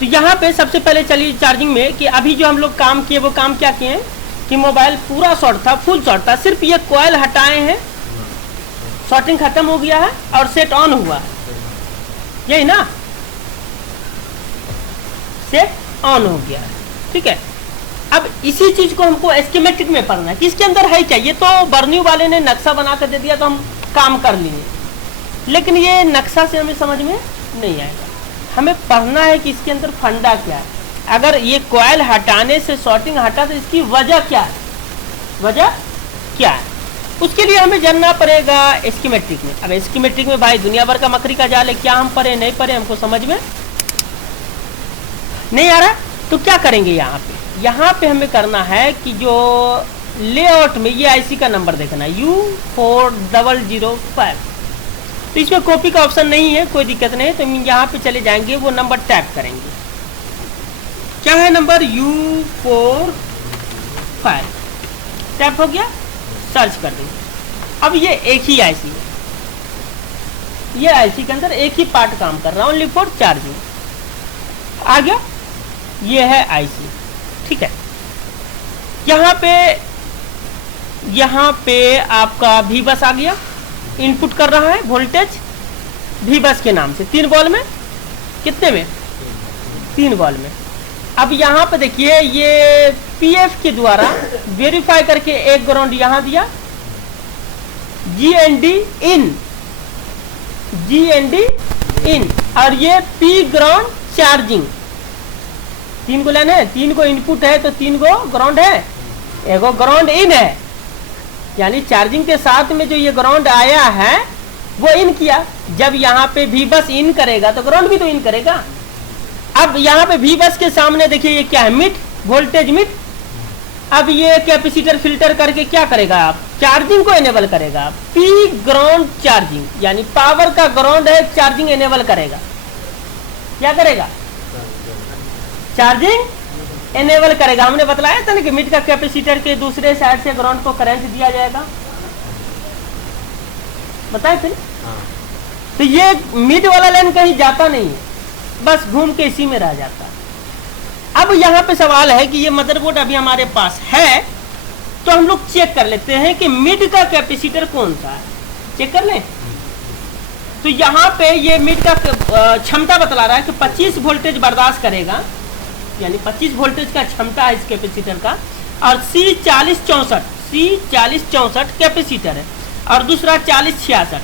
तो यहाँ पे सबसे पहले चलिए चार्जिंग में कि अभी जो हम लोग काम किए वो काम क्या किए हैं कि मोबाइल पूरा शॉर्ट था, फुल शॉर्ट था, सिर्फ ये कॉइल हटाए हैं, शॉर्टिंग खत्म हो गया है और सेट ऑन हुआ है, यही ना, सेट ऑन हो गया है। ठीक है, अब इसी चीज को हमको एस्कीमेटिक में पढ़ना है कि इसके अंदर है क्या। ये तो बर्न्यू वाले ने नक्शा बना कर दे दिया तो हम काम कर लिए, लेकिन ये नक्शा से हमें समझ में नहीं आएगा। हमें पढ़ना है कि इसके अंदर फंडा क्या है। अगर ये कॉइल हटाने से शॉर्टिंग हटा तो इसकी वजह क्या है, वजह क्या है, उसके लिए हमें जानना पड़ेगा एस्कीमेटिक में। अब एस्कीमेटिक में भाई दुनिया भर का मकड़ी का जाल है, क्या हम पढ़े नहीं पढ़े हमको समझ में नहीं आ रहा, तो क्या करेंगे यहाँ पे हमें करना है कि जो लेआउट में ये आईसी का नंबर देखना है U4005, तो इसमें कॉपी का ऑप्शन नहीं है, कोई दिक्कत नहीं, तो हम यहाँ पे चले जाएंगे, वो नंबर टैप करेंगे, क्या है नंबर U45, टैप हो गया, सर्च कर देंगे। अब ये एक ही आईसी है, ये आईसी के अंदर एक ही पार्ट काम कर रहा है, ओनली फॉर चार्जिंग, आ गया, ये है आईसी। ठीक है, यहाँ पे आपका भी बस आ गया, इनपुट कर रहा है वोल्टेज भी बस के नाम से 3 वोल्ट में, कितने में 3 वोल्ट में। अब यहाँ पे देखिए ये पीएफ के द्वारा वेरीफाई करके एक ग्राउंड यहाँ दिया, जीएनडी इन, और ये पी ग्राउंड चार्जिंग, 3 को लाइन है, 3 को इनपुट है तो 3 को ग्राउंड है, एक ग्राउंड इन है, यानी चार्जिंग के साथ में जो ये ग्राउंड आया है वो इन किया। जब यहाँ पे भी बस इन करेगा तो ग्राउंड भी तो इन करेगा। अब यहाँ पे भी बस के सामने देखिए ये क्या है, मिड वोल्टेज मिड। अब ये कैपेसिटर फिल्टर करके क्या करेगा, आप चार्जिंग को एनेबल करेगा, पी ग्राउंड चार्जिंग, यानी पावर का ग्राउंड है, चार्जिंग एनेबल करेगा, क्या करेगा, चार्जिंग एनेबल करेगा। हमने बतलाया था ना कि मिड का कैपेसिटर के दूसरे साइड से ग्राउंड को करंट दिया जाएगा, बताए थे। तो ये मिड वाला लाइन कहीं जाता नहीं है, बस घूम के इसी में रह जाता। अब यहाँ पे सवाल है कि ये मदरबोर्ड अभी हमारे पास है, तो हम लोग चेक कर लेते हैं कि मिड का कैपेसिटर कौन सा है, चेक कर लें। तो यहाँ पे ये मिड का क्षमता बतला रहा है कि 25 वोल्टेज बर्दाश्त करेगा, यानी 25 वोल्टेज का क्षमता है इस कैपेसिटर का, और C4064 कैपेसिटर है, और दूसरा 4066,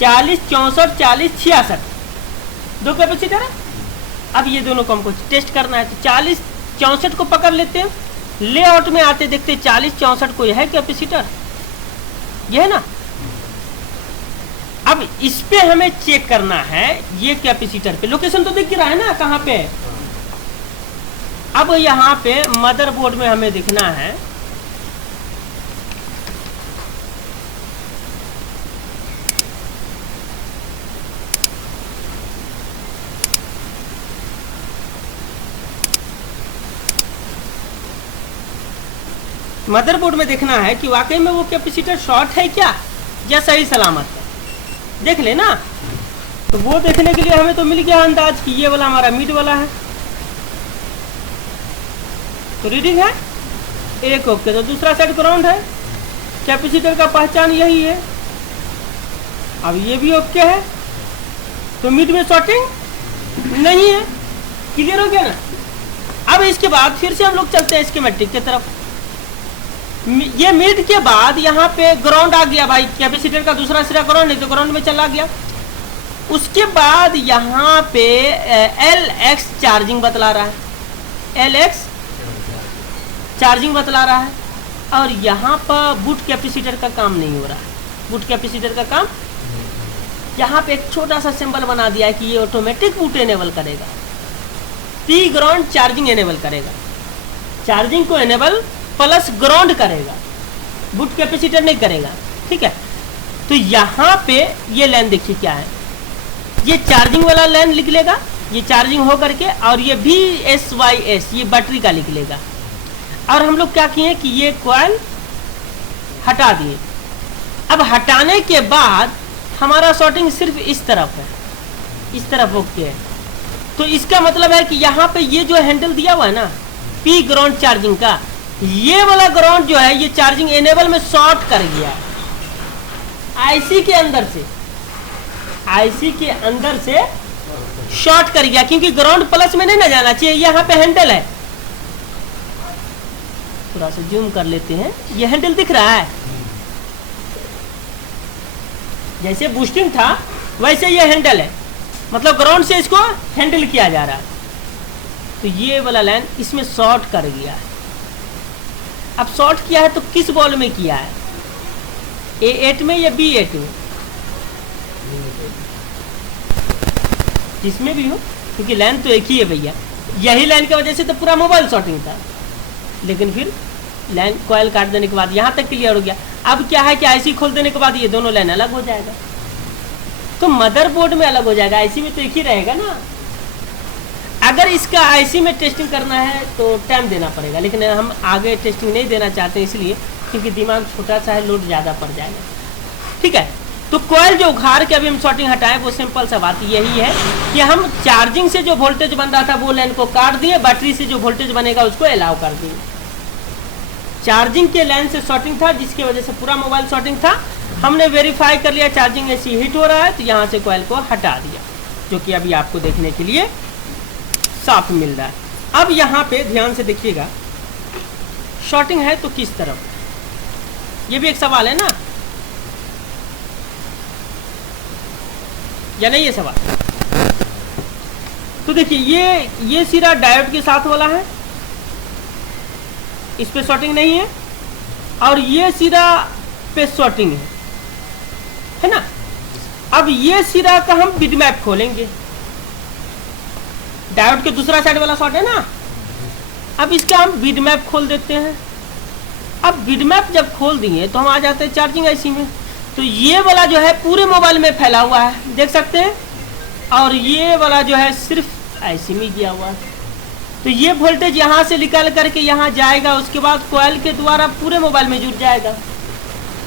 4064 दो कैपेसिटर है। अब ये दोनों को हमको टेस्ट करना है, तो 4064 को पकड़ लेते हैं, लेआउट में आते देखते 4064 कोई है कैपेसिटर, ये है ना। अब इस पे हमें चेक करना है, ये कैपेसिटर पे लोकेशन तो दिख रहा है ना कहाँ पे है। अब यहाँ पे मदरबोर्ड में हमें दिखना है, मदरबोर्ड में देखना है कि वाकई में वो कैपेसिटर शॉर्ट है क्या या सही सलामत है, देख लेना। तो वो देखने के लिए हमें तो मिल गया अंदाज कि ये वाला हमारा मिड वाला है, तो रीडिंग है एक ओके, तो दूसरा साइड ग्राउंड है, कैपेसिटर का पहचान यही है। अब ये भी ओके है, तो मिड में शॉर्टिंग नहीं है, क्लियर हो गया ना। अब इसके बाद फिर से हम लोग चलते हैं स्कीमेटिक की तरफ। ये मिड के बाद यहाँ पे ग्राउंड आ गया भाई, कैपेसिटर का दूसरा सिरा ग्राउंड है तो ग्राउंड में चला गया। उसके बाद यहाँ पे LX चार्जिंग बतला रहा है, LX चार्जिंग बतला रहा है, और यहाँ पर बूट कैपेसिटर का काम नहीं हो रहा है, बूट कैपेसिटर का काम, यहाँ पे एक छोटा सा सिंबल बना दिया है कि ये ऑटोमेटिक बूट एनेबल करेगा, पी ग्राउंड चार्जिंग एनेबल करेगा, चार्जिंग को एनेबल प्लस ग्राउंड करेगा, बूट कैपेसिटर नहीं करेगा। ठीक है, तो यहाँ पे ये लाइन देखिए क्या है, ये चार्जिंग वाला लाइन लिख लेगा, ये चार्जिंग हो करके, और ये VSYS ये बैटरी का लिख लेगा। और हम लोग क्या किए कि ये कॉइल हटा दिए। अब हटाने के बाद हमारा शॉर्टिंग सिर्फ इस तरफ है, इस तरफ ओके है, तो इसका मतलब है कि यहाँ पे ये जो हैंडल दिया हुआ है ना पी ग्राउंड चार्जिंग का, ये वाला ग्राउंड जो है ये चार्जिंग एनेबल में शॉर्ट कर गया आईसी के अंदर से, आईसी के अंदर से शॉर्ट कर गया, क्योंकि ग्राउंड प्लस में नहीं ना जाना चाहिए। यहाँ पे हैंडल है, थोड़ा सा जूम कर लेते हैं, ये हैंडल दिख रहा है, जैसे बूस्टिंग था वैसे ये हैंडल है, मतलब ग्राउंड से इसको हैंडल किया जा रहा है। तो ये वाला लाइन इसमें शॉर्ट कर गया है। अब शॉर्ट किया है तो किस बॉल में किया है, A8 में या B8 में, जिसमें भी हो, क्योंकि लाइन तो एक ही है भैया। यही लाइन की वजह से तो पूरा मोबाइल शॉर्टिंग था, लेकिन फिर लाइन कॉयल काट देने के बाद यहाँ तक क्लियर हो गया। अब क्या है कि आईसी खोल देने के बाद ये दोनों लाइन अलग हो जाएगा, तो मदरबोर्ड में अलग हो जाएगा, आईसी में तो एक ही रहेगा ना। अगर इसका आईसी में टेस्टिंग करना है तो टाइम देना पड़ेगा, लेकिन हम आगे टेस्टिंग नहीं देना चाहते इसलिए, क्योंकि दिमाग छोटा सा है, लोड ज़्यादा पड़ जाएगा। ठीक है, तो कॉयल जो उखाड़ के अभी हम शॉर्टिंग हटाएं वो सिंपल सा बात यही है कि हम चार्जिंग से जो वोल्टेज बन रहा था वो लाइन को काट दिए, बैटरी से जो वोल्टेज बनेगा उसको अलाउ कर दिए। चार्जिंग के लाइन से शॉर्टिंग था जिसकी वजह से पूरा मोबाइल शॉर्टिंग था, हमने वेरीफाई कर लिया चार्जिंग ऐसी हीट हो रहा है, तो यहाँ से कॉयल को हटा दिया, जो कि अभी आपको देखने के लिए साफ मिल रहा है। अब यहाँ पे ध्यान से देखिएगा, शॉर्टिंग है तो किस तरफ, ये भी एक सवाल है ना, या नहीं ये सवाल। तो देखिए ये सिरा डायोड के साथ वाला है, इस पे शॉर्टिंग नहीं है, और ये सिरा पे शॉर्टिंग है ना। अब ये सिरा का हम बिटमैप खोलेंगे, डायोड के दूसरा साइड वाला शॉर्ट है ना, अब इसका हम बिटमैप खोल देते हैं। अब बिटमैप जब खोल दिए तो हम आ जाते हैं चार्जिंग आईसी में, तो ये वाला जो है पूरे मोबाइल में फैला हुआ है, देख सकते हैं, और ये वाला जो है सिर्फ आईसी में गया हुआ है। तो ये वोल्टेज यहाँ से निकाल करके यहाँ जाएगा, उसके बाद कॉयल के द्वारा पूरे मोबाइल में जुड़ जाएगा,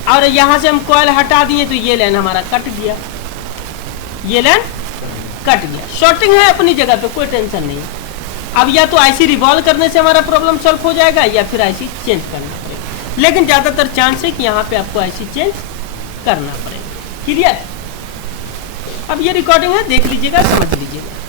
और यहाँ से हम कॉयल हटा दिए तो ये लाइन हमारा कट गया, ये लाइन कट गया। शॉर्टिंग है अपनी जगह पे, कोई टेंशन नहीं। अब या तो आईसी रिवॉल्व करने से हमारा प्रॉब्लम सॉल्व हो जाएगा, या फिर आईसी चेंज करना पड़ेगा, लेकिन ज़्यादातर चांस है कि यहाँ पे आपको आईसी चेंज करना पड़ेगा। क्लियर? अब ये रिकॉर्डिंग है, देख लीजिएगा, समझ लीजिएगा।